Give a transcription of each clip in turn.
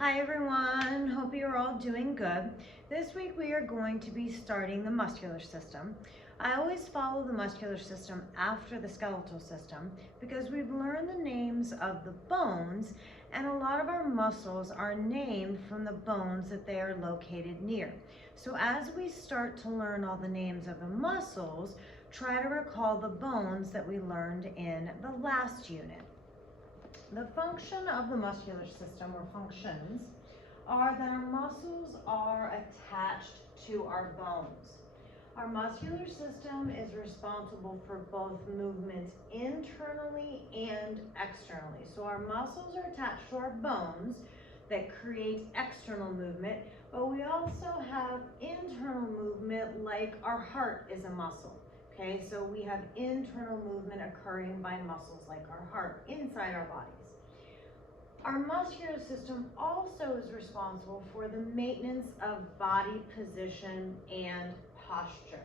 Hi everyone, hope you're all doing good. This week we are going to be starting the muscular system. I always follow the muscular system after the skeletal system because we've learned the names of the bones, and a lot of our muscles are named from the bones that they are located near. So as we start to learn all the names of the muscles, try to recall the bones that we learned in the last unit. The function of the muscular system, or functions, are that our muscles are attached to our bones. Our muscular system is responsible for both movements internally and externally. So our muscles are attached to our bones that create external movement, but we also have internal movement, like our heart is a muscle. Okay, so we have internal movement occurring by muscles like our heart inside our bodies. Our muscular system also is responsible for the maintenance of body position and posture.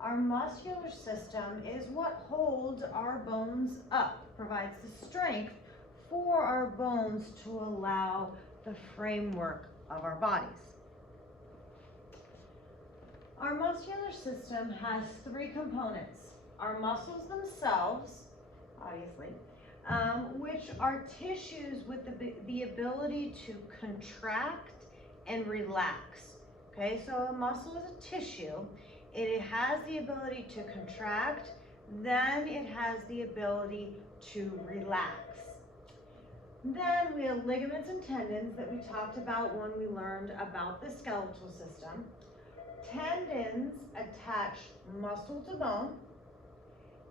Our muscular system is what holds our bones up, provides the strength for our bones to allow the framework of our bodies. Our muscular system has three components. Our muscles themselves, obviously, which are tissues with the ability to contract and relax. Okay, so a muscle is a tissue. It has the ability to contract, then it has the ability to relax. Then we have ligaments and tendons that we talked about when we learned about the skeletal system. Tendons attach muscle to bone,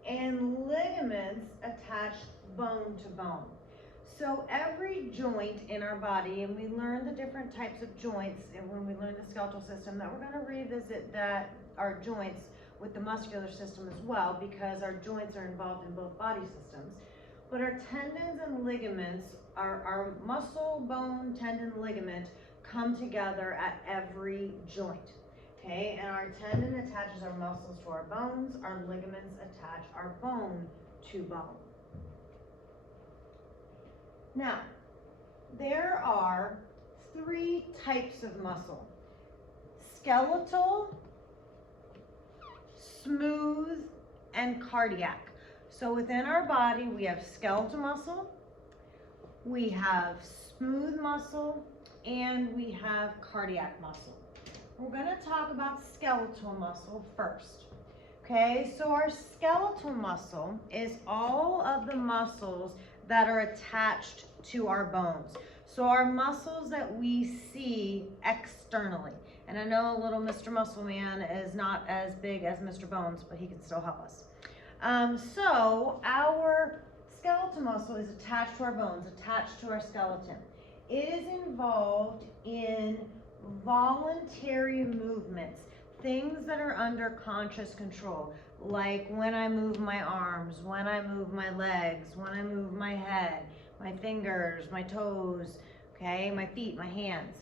and ligaments attach bone to bone. So every joint in our body, and we learn the different types of joints when we learn the skeletal system, that we're going to revisit our joints with the muscular system as well, because our joints are involved in both body systems. But our tendons and ligaments, our muscle, bone, tendon, ligament, come together at every joint. Okay, and our tendon attaches our muscles to our bones, our ligaments attach our bone to bone. Now, there are three types of muscle: skeletal, smooth, and cardiac. So within our body, we have skeletal muscle, we have smooth muscle, and we have cardiac muscle. We're going to talk about skeletal muscle first. Okay, so our skeletal muscle is all of the muscles that are attached to our bones. So our muscles that we see externally. And I know little Mr. Muscle Man is not as big as Mr. Bones, but he can still help us. So our skeletal muscle is attached to our bones, attached to our skeleton. It is involved in voluntary movements, things that are under conscious control, like when I move my arms, when I move my legs, when I move my head, my fingers, my toes, okay, my feet, my hands.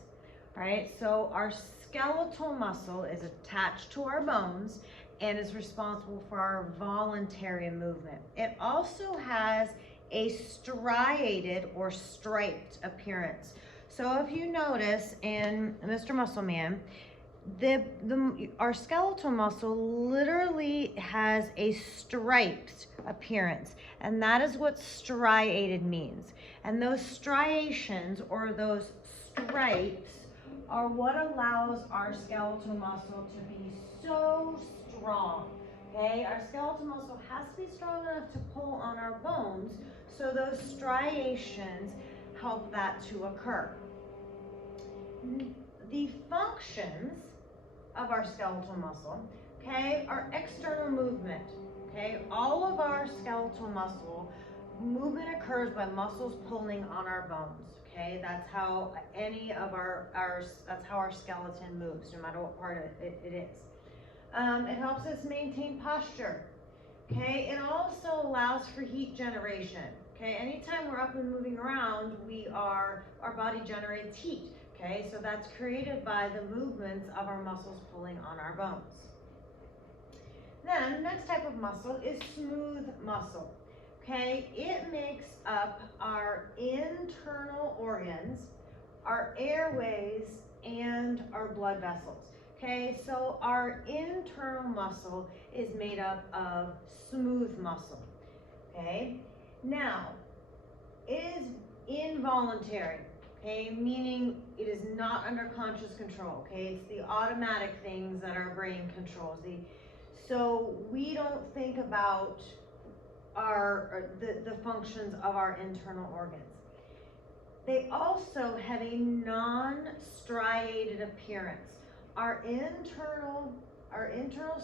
All right, so our skeletal muscle is attached to our bones and is responsible for our voluntary movement. It also has a striated or striped appearance. So if you notice in Mr. Muscle Man, our skeletal muscle literally has a striped appearance, and that is what striated means. And those striations, or those stripes, are what allows our skeletal muscle to be so strong. Okay, our skeletal muscle has to be strong enough to pull on our bones, so those striations help that to occur. The functions of our skeletal muscle, okay, are external movement. Okay, all of our skeletal muscle movement occurs by muscles pulling on our bones. Okay, that's how any of that's how our skeleton moves, no matter what part it is. It helps us maintain posture. Okay, it also allows for heat generation. Okay, anytime we're up and moving around, our body generates heat. Okay, so that's created by the movements of our muscles pulling on our bones. Then the next type of muscle is smooth muscle. Okay, it makes up our internal organs, our airways, and our blood vessels. Okay, so our internal muscle is made up of smooth muscle. Okay, now it is involuntary. Okay, meaning it is not under conscious control. Okay, it's the automatic things that our brain controls. So we don't think about the functions of our internal organs. They also have a non-striated appearance. Our internal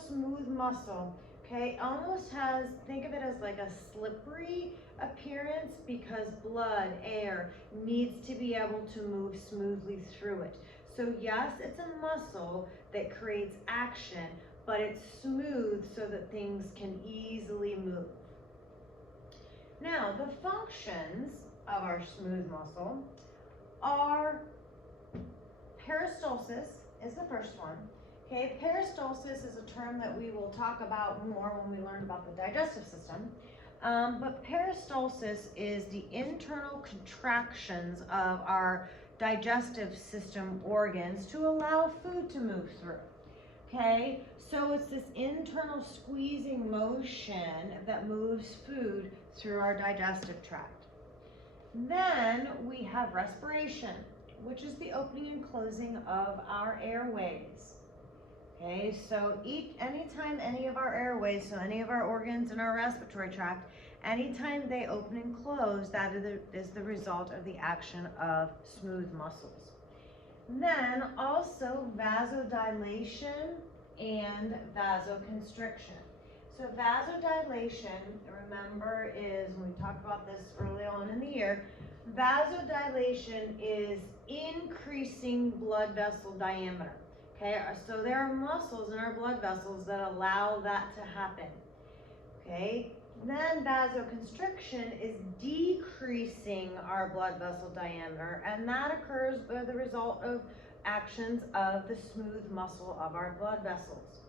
smooth muscle, okay, almost has, think of it as like a slippery appearance because blood, air needs to be able to move smoothly through it. So yes, it's a muscle that creates action, but it's smooth so that things can easily move. Now, the functions of our smooth muscle are peristalsis is the first one. Okay, peristalsis is a term that we will talk about more when we learn about the digestive system. But peristalsis is the internal contractions of our digestive system organs to allow food to move through. Okay, so it's this internal squeezing motion that moves food through our digestive tract. Then we have respiration, which is the opening and closing of our airways. Okay, so anytime any of our airways, so any of our organs in our respiratory tract, anytime they open and close, that is the result of the action of smooth muscles. Then also vasodilation and vasoconstriction. So vasodilation, remember, is, when we talked about this early on in the year, vasodilation is increasing blood vessel diameter. Okay, so there are muscles in our blood vessels that allow that to happen. Okay, then vasoconstriction is decreasing our blood vessel diameter, and that occurs by the result of actions of the smooth muscle of our blood vessels.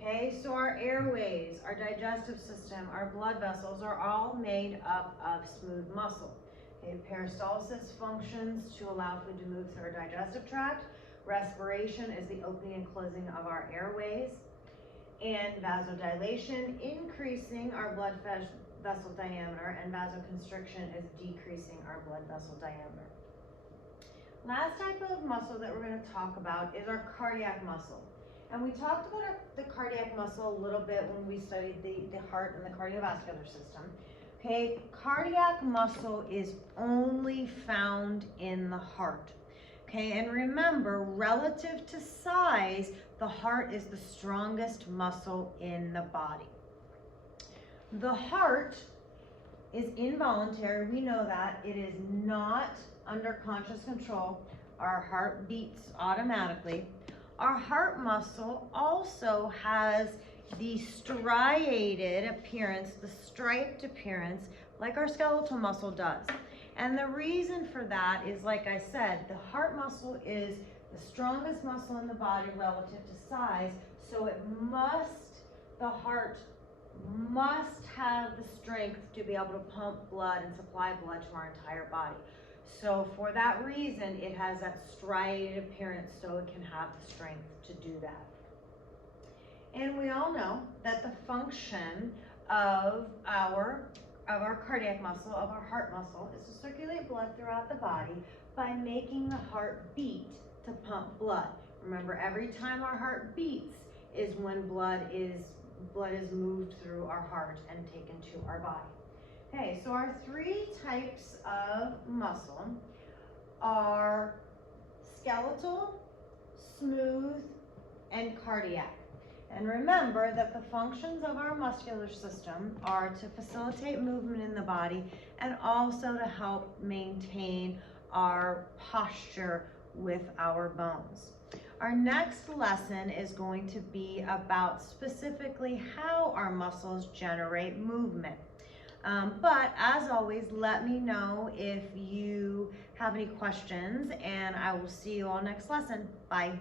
Okay, so our airways, our digestive system, our blood vessels are all made up of smooth muscle. Okay, peristalsis functions to allow food to move through our digestive tract. Respiration is the opening and closing of our airways. And vasodilation, increasing our blood vessel diameter, and vasoconstriction is decreasing our blood vessel diameter. Last type of muscle that we're going to talk about is our cardiac muscle. And we talked about the cardiac muscle a little bit when we studied the heart and the cardiovascular system. Okay, cardiac muscle is only found in the heart. Okay, and remember, relative to size, the heart is the strongest muscle in the body. The heart is involuntary, we know that. It is not under conscious control. Our heart beats automatically. Our heart muscle also has the striated appearance, the striped appearance, like our skeletal muscle does. And the reason for that is, like I said, the heart muscle is the strongest muscle in the body relative to size, so the heart must have the strength to be able to pump blood and supply blood to our entire body. So for that reason, it has that striated appearance, so it can have the strength to do that. And we all know that the function of our cardiac muscle, of our heart muscle, is to circulate blood throughout the body by making the heart beat to pump blood. Remember, every time our heart beats is when blood is moved through our heart and taken to our body. Okay, so our three types of muscle are skeletal, smooth, and cardiac. And remember that the functions of our muscular system are to facilitate movement in the body and also to help maintain our posture with our bones. Our next lesson is going to be about specifically how our muscles generate movement. But as always, let me know if you have any questions, and I will see you all next lesson. Bye.